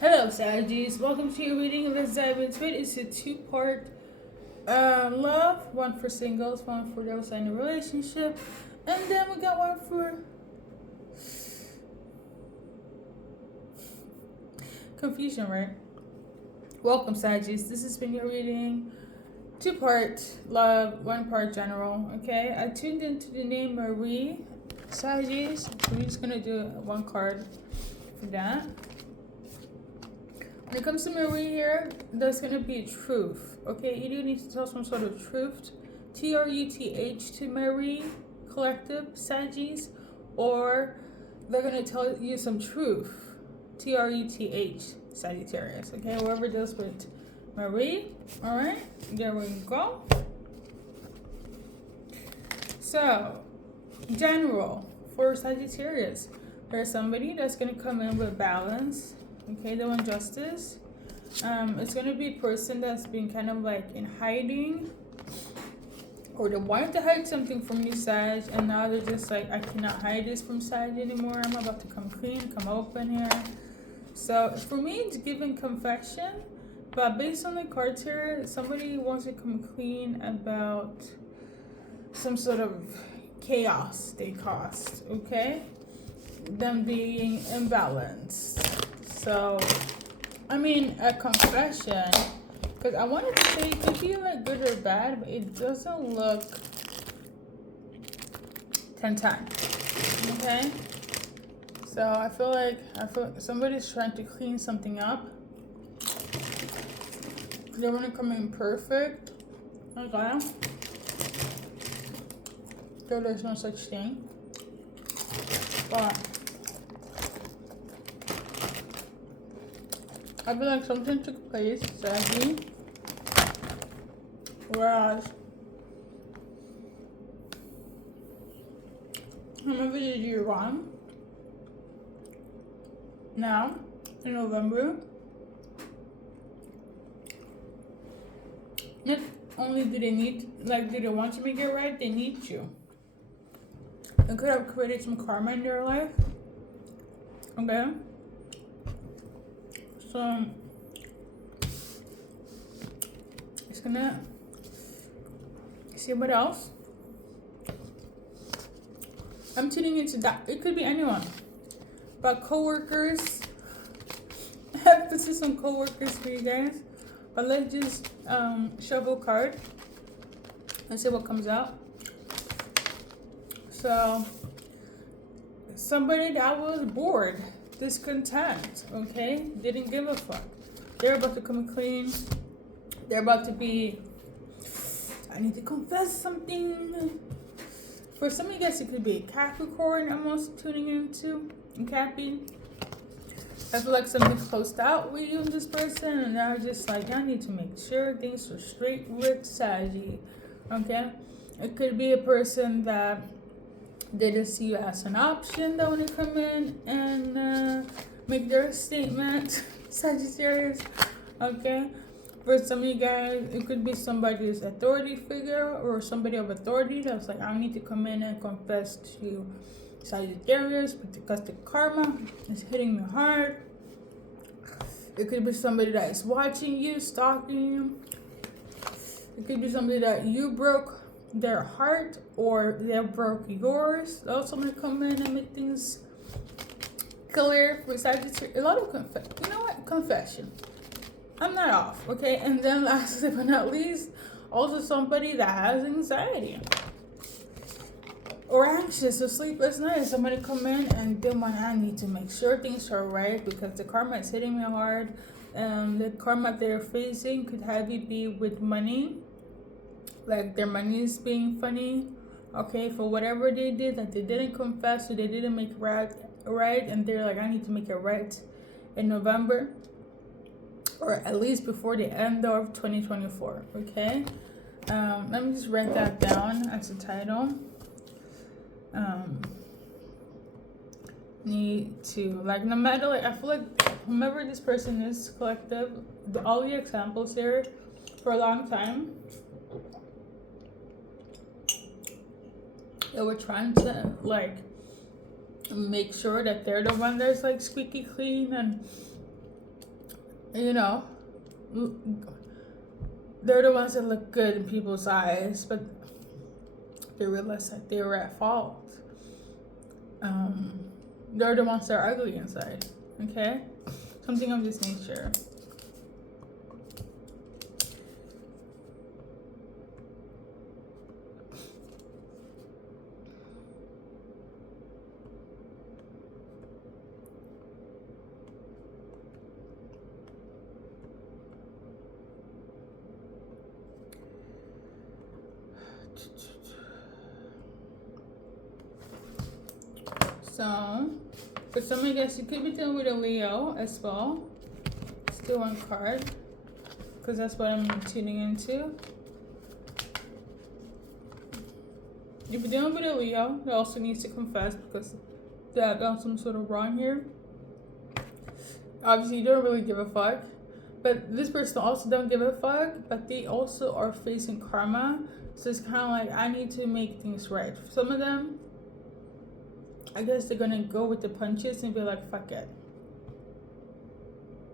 Hello, Sagittarius. Welcome to your reading. Let's dive into it. It's a two-part love, one for singles, one for those in a relationship, and then we got one for confusion, right? Welcome, Sagittarius. This has been your reading. Two-part love, one part general. Okay, I tuned into the name Marie, Sagittarius. So we're just gonna do one card for that. When it comes to Marie here, there's going to be truth. Okay, you do need to tell some sort of truth. Truth to Marie, collective, Sagittarius, or they're going to tell you some truth. Truth, Sagittarius. Okay, whoever deals with Marie. Alright, there we go. So, general for Sagittarius. There's somebody that's going to come in with balance. Okay, they want justice. It's gonna be a person that's been kind of like in hiding, or they wanted to hide something from you, Sag, and now they're just like, I cannot hide this from Sag anymore. I'm about to come clean, come open here. So for me, it's giving confession, but based on the cards here, somebody wants to come clean about some sort of chaos they caused. Okay, them being imbalanced. So, I mean, a confession, because I wanted to say it could be like good or bad, but it doesn't look 10 times. Okay? So I feel like somebody's trying to clean something up. They want to come in perfect. Okay? So there's no such thing. But I feel like something took place, sadly. Whereas, whoever did you wrong, now, in November, not only do they want to make it right, they need you. They could have created some karma in their life. Okay? So, it's gonna see what else. I'm tuning into that. It could be anyone, but coworkers. Emphasis on coworkers for you guys. But let's just shuffle a card and see what comes out. So, somebody that was bored. Discontent, okay? Didn't give a fuck. They're about to come clean. They're about to be, I need to confess something. For some of you guys, it could be a Capricorn I'm also tuning into. And Cappy. I feel like something closed out with you and this person, and now just like, I need to make sure things are straight with Saggy. Okay? It could be a person that they just see you as an option that want to come in and make their statement, Sagittarius. Okay, for some of you guys, it could be somebody's authority figure or somebody of authority that's like, I need to come in and confess to Sagittarius because the karma is hitting me hard. It could be somebody that is watching you, stalking you. It could be somebody that you broke their heart or they broke yours. Also gonna come in and make things clear for Sagittarius. A lot of confession. I'm not off, okay? And then last but not least, also somebody that has anxiety or anxious or sleepless nights. Somebody come in and then I need to make sure things are right because the karma is hitting me hard. The karma they're facing could have you be with money. Like their money is being funny, okay, for whatever they did, like they didn't confess or they didn't make right, and they're like, I need to make it right in November, or at least before the end of 2024, okay? Let me just write that down as a title. Need to, like, no matter, like, I feel like whomever this person is, collective, all the examples here for a long time, they were trying to like make sure that they're the one that's like squeaky clean and you know, they're the ones that look good in people's eyes, but they realize that they were at fault. They're the ones that are ugly inside. Okay? Something of this nature. So, for some of you guys, you could be dealing with a Leo as well. Let's do one card, because that's what I'm tuning into. If you're dealing with a Leo, that also needs to confess because they have done some sort of wrong here. Obviously, you don't really give a fuck. But this person also don't give a fuck, but they also are facing karma. So it's kind of like, I need to make things right. For some of them, I guess they're going to go with the punches and be like, fuck it.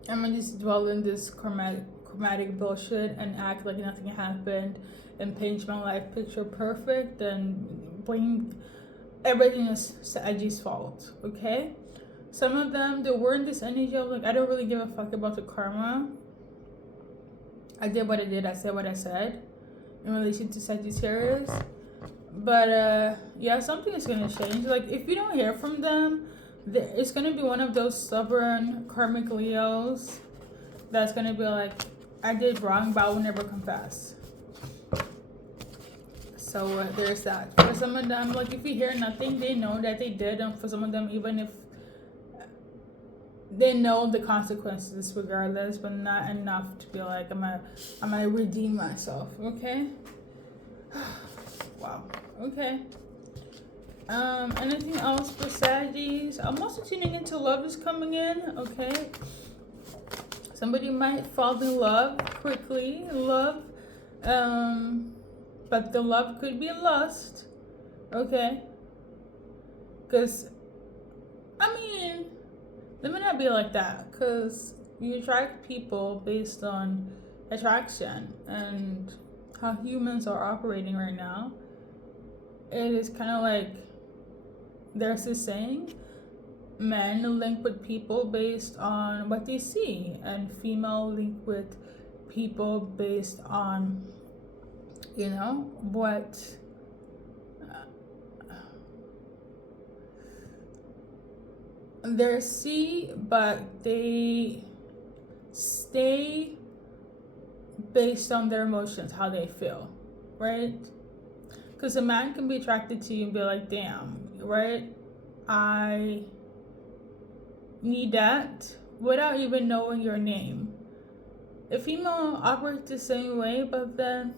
I'm going to just dwell in this karmatic bullshit and act like nothing happened and paint my life picture perfect and blame everything is Sagi's fault, okay? Some of them, they were in this energy of like, I don't really give a fuck about the karma. I did what I did, I said what I said in relation to Sagittarius. But yeah, something is going to change. Like, if you don't hear from them, it's going to be one of those stubborn karmic Leos that's going to be like, I did wrong, but I will never confess. So there's that. For some of them, like, if you hear nothing, they know that they did. And for some of them, even if they know the consequences regardless, but not enough to be like, I'm gonna redeem myself, okay? Wow, okay. Anything else for Saggies? I'm also tuning into love is coming in, okay? Somebody might fall in love quickly, but the love could be lust, okay? Because, I mean, let me not be like that, because you attract people based on attraction and how humans are operating right now. It is kind of like, there's this saying, men link with people based on what they see, and female link with people based on, you know, what they see, but they stay based on their emotions, how they feel, right? Because a man can be attracted to you and be like, damn, right? I need that, without even knowing your name. A female operates the same way, but then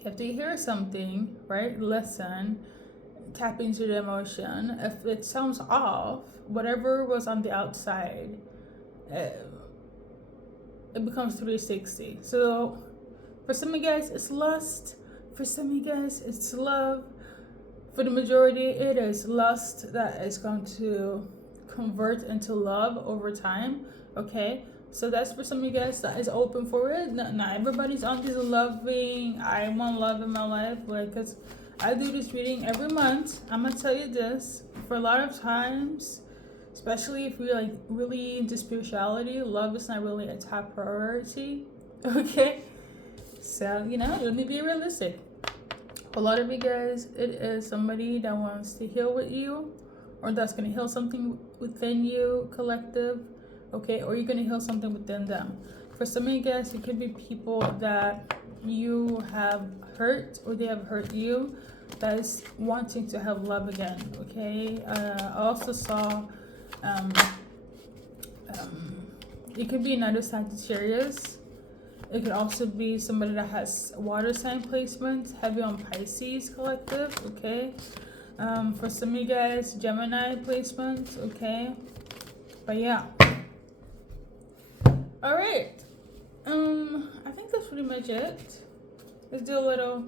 if they hear something, right, listen, tap into the emotion. If it sounds off, whatever was on the outside, it becomes 360. So for some of you guys, it's lust. For some of you guys, it's love. For the majority, it is lust that is going to convert into love over time, okay? So that's for some of you guys that is open for it. Not everybody's on this loving, I want love in my life, like, because I do this reading every month. I'm gonna tell you this, for a lot of times, especially if you're like really into spirituality, love is not really a top priority, okay? So, you know, let me be realistic. For a lot of you guys, it is somebody that wants to heal with you, or that's gonna heal something within you, collective, okay? Or you're gonna heal something within them. For some of you guys, it could be people that you have hurt, or they have hurt you, that is wanting to have love again, okay? I also saw it could be another Sagittarius. It could also be somebody that has water sign placement, heavy on Pisces collective, okay? For some of you guys, Gemini placement, okay? But yeah. All right. I think that's pretty much it. Let's do a little.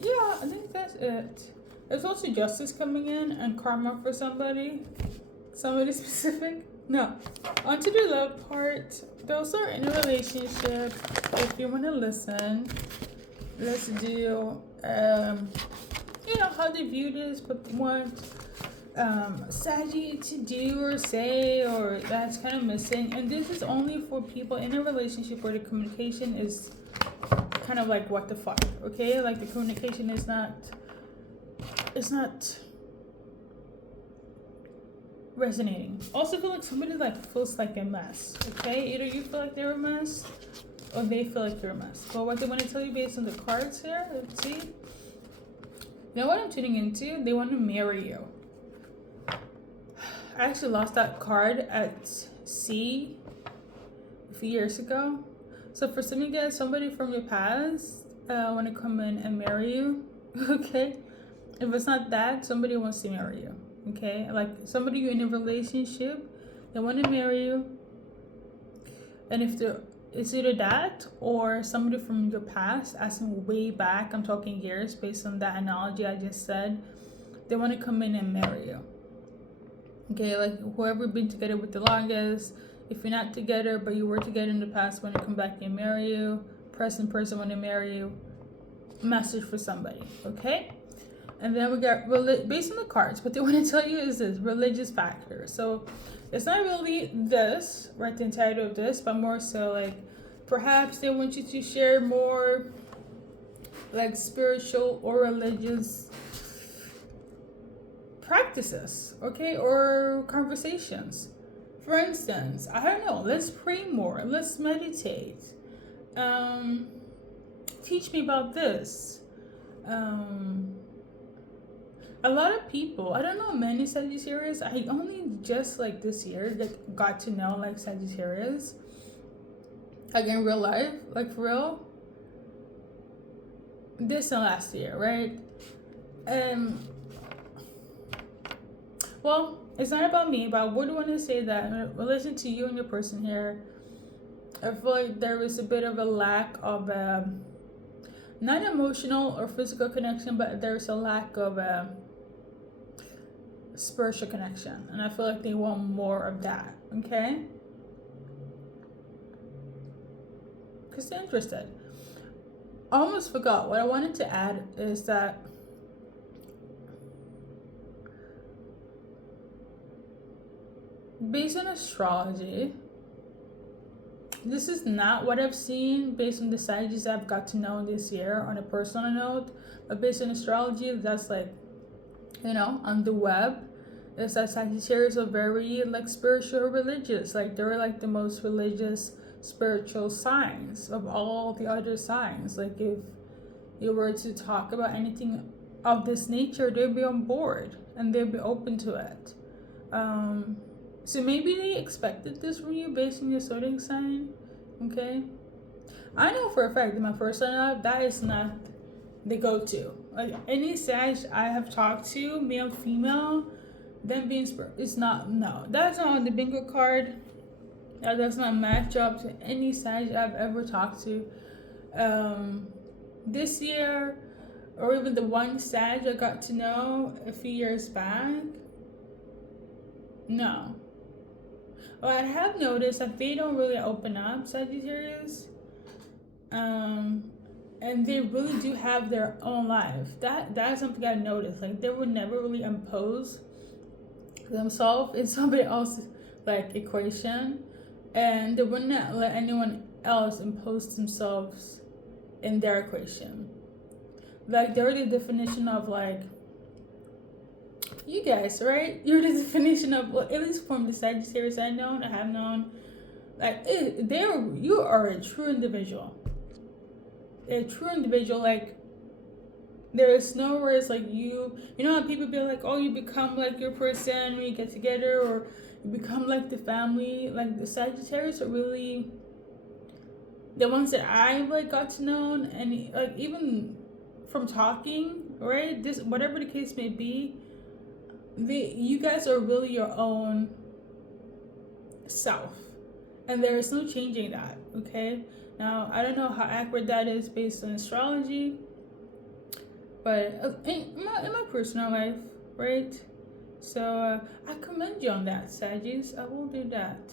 Yeah, I think that's it. There's also justice coming in and karma for somebody. Somebody specific? No. On to the love part. Those are in a relationship. If you want to listen, let's do, how they view this, what they want Saggy to do or say, or that's kind of missing. And this is only for people in a relationship where the communication is kind of like, what the fuck, okay? Like, the communication is not, it's not resonating. Also feel like somebody like feels like a mess, okay? Either you feel like they're a mess or they feel like you're a mess. But what they want to tell you based on the cards here, let's see. You know what I'm tuning into? They want to marry you. I actually lost that card at sea a few years ago. So for some of you guys, somebody from your past want to come in and marry you, okay? If it's not that, somebody wants to marry you, okay? Like somebody you're in a relationship, they want to marry you. And if it's either that or somebody from your past, as in way back, I'm talking years based on that analogy I just said, they want to come in and marry you. Okay, like whoever you've been together with the longest, if you're not together but you were together in the past, want to come back and marry you. Present person want to marry you. Message for somebody, okay? And then we got based on the cards, what they want to tell you is this religious factor. So it's not really this, right, the title of this, but more so like perhaps they want you to share more like spiritual or religious practices, okay, or conversations. For instance, I don't know, let's pray more, let's meditate, teach me about this. A lot of people, I don't know many Sagittarius, I only just like this year that got to know like Sagittarius, like in real life, like for real, this and last year, right? Well, it's not about me, but I would want to say that in relation to you and your person here, I feel like there is a bit of a lack of not emotional or physical connection, but there's a lack of spiritual connection, and I feel like they want more of that, okay? Because they're interested. I almost forgot what I wanted to add is that based on astrology, this is not what I've seen based on the Sagittarius I've got to know this year on a personal note, but based on astrology, that's like, on the web, it's that Sagittarius are very like spiritual, religious, like they're like the most religious, spiritual signs of all the other signs. Like if you were to talk about anything of this nature, they'd be on board and they'd be open to it. So maybe they expected this from you based on your zodiac sign, okay? I know for a fact that my personal life, that is not the go-to. Like any Sag I have talked to, male, female, them being it's not, no. That's not on the bingo card. That does not match up to any Sag I've ever talked to. This year, or even the one Sag I got to know a few years back, no. Well, I have noticed that they don't really open up, Sagittarius. And they really do have their own life. That is something I noticed. Like they would never really impose themselves in somebody else's like equation. And they would not let anyone else impose themselves in their equation. Like they're the definition of like you guys, right? You're the definition of, well, at least from the Sagittarius I have known, like you are a true individual. A true individual, like there is no words like you know how people be like, oh, you become like your person when you get together, or you become like the family. Like the Sagittarius are really the ones that I like got to know, and like even from talking, right? This whatever the case may be. You guys are really your own self, and there is no changing that, okay? Now, I don't know how accurate that is based on astrology, but in my personal life, right? So I commend you on that, Sagittarius. I will do that.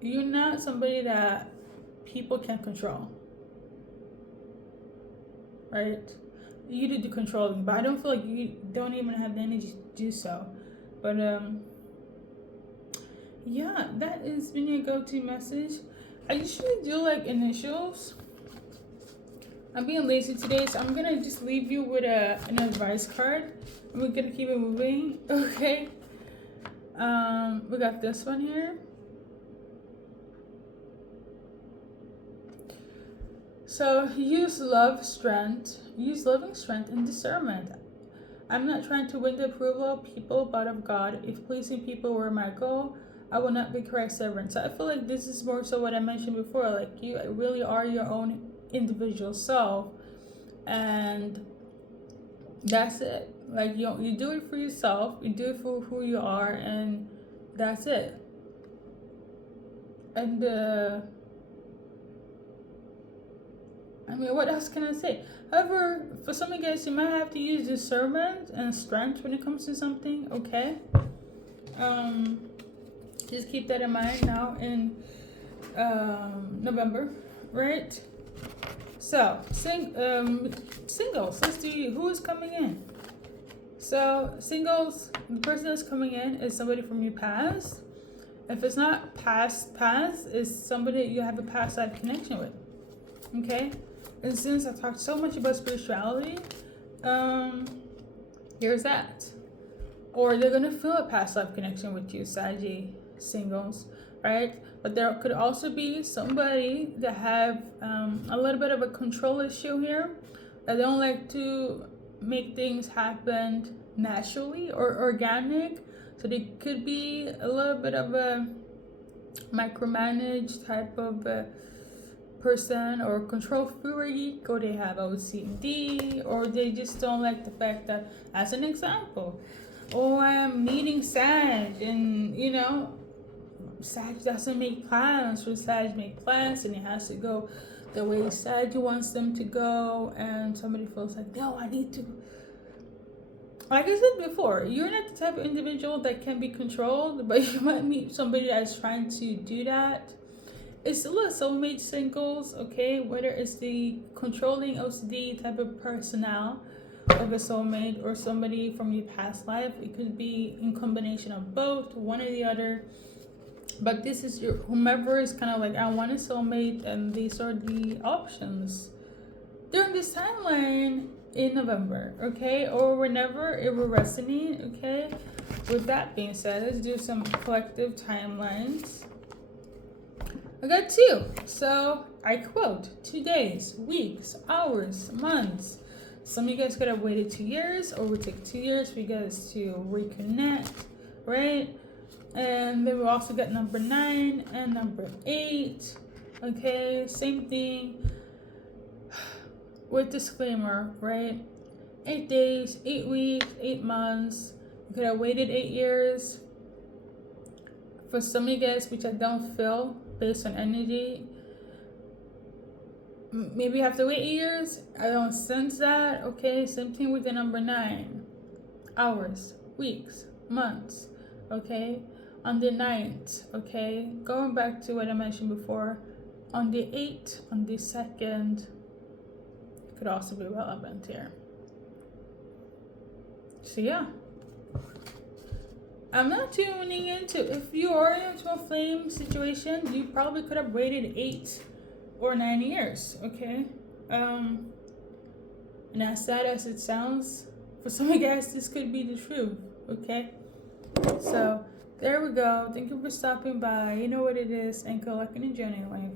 You're not somebody that people can control, right? You do the controlling, but I don't feel like you don't even have the energy to do so. But yeah, that is been your go-to message. I usually do like initials. I'm being lazy today, so I'm gonna just leave you with an advice card, and we're gonna keep it moving. Okay. We got this one here. So use loving strength and discernment. I'm not trying to win the approval of people, but of God. If pleasing people were my goal, I will not be correct servant. So I feel like this is more so what I mentioned before. Like, you really are your own individual self, and that's it. Like, you do it for yourself, you do it for who you are, and that's it. And I mean, what else can I say? However, for some of you guys, you might have to use discernment and strength when it comes to something, okay? Just keep that in mind now in November, right? So, singles, let's do who is coming in. So, singles, the person that's coming in is somebody from your past. If it's not past, it's somebody you have a past life connection with, okay? And since I talked so much about spirituality, here's that. Or they're gonna feel a past life connection with you, Saggy singles, right? But there could also be somebody that have a little bit of a control issue here. That they don't like to make things happen naturally or organic. So they could be a little bit of a micromanaged type of person, or control freak, or they have OCD, or they just don't like the fact that, as an example, I'm meeting Sag, and Sag doesn't make plans, or Sag make plans and it has to go the way Sag wants them to go, and somebody feels like, no, I need to. Like I said before, you're not the type of individual that can be controlled, but you might meet somebody that's trying to do that. It's still a soulmate singles, okay? Whether it's the controlling OCD type of personnel of a soulmate or somebody from your past life. It could be in combination of both, one or the other. But this is your whomever is kind of like, I want a soulmate, and these are the options during this timeline in November, okay? Or whenever it will resonate, okay? With that being said, let's do some collective timelines. I got 2. So I quote 2 days, weeks, hours, months. Some of you guys could have waited 2 years, or it would take 2 years for you guys to reconnect, right? And then we also got number 9 and number 8. Okay, same thing with disclaimer, right? 8 days, 8 weeks, 8 months. You could have waited 8 years. For some of you guys, which I don't feel based on energy, maybe you have to wait 8 years. I don't sense that. Okay, same thing with the number 9. Hours, weeks, months. Okay, on the 9th. Okay, going back to what I mentioned before, on the 8th, on the 2nd, could also be relevant here. So yeah, I'm not tuning into, if you are into a flame situation, you probably could have waited 8 or 9 years, okay? And as sad as it sounds, for some of you guys, this could be the truth, okay? So there we go. Thank you for stopping by. You know what it is, and good luck in your journey in life.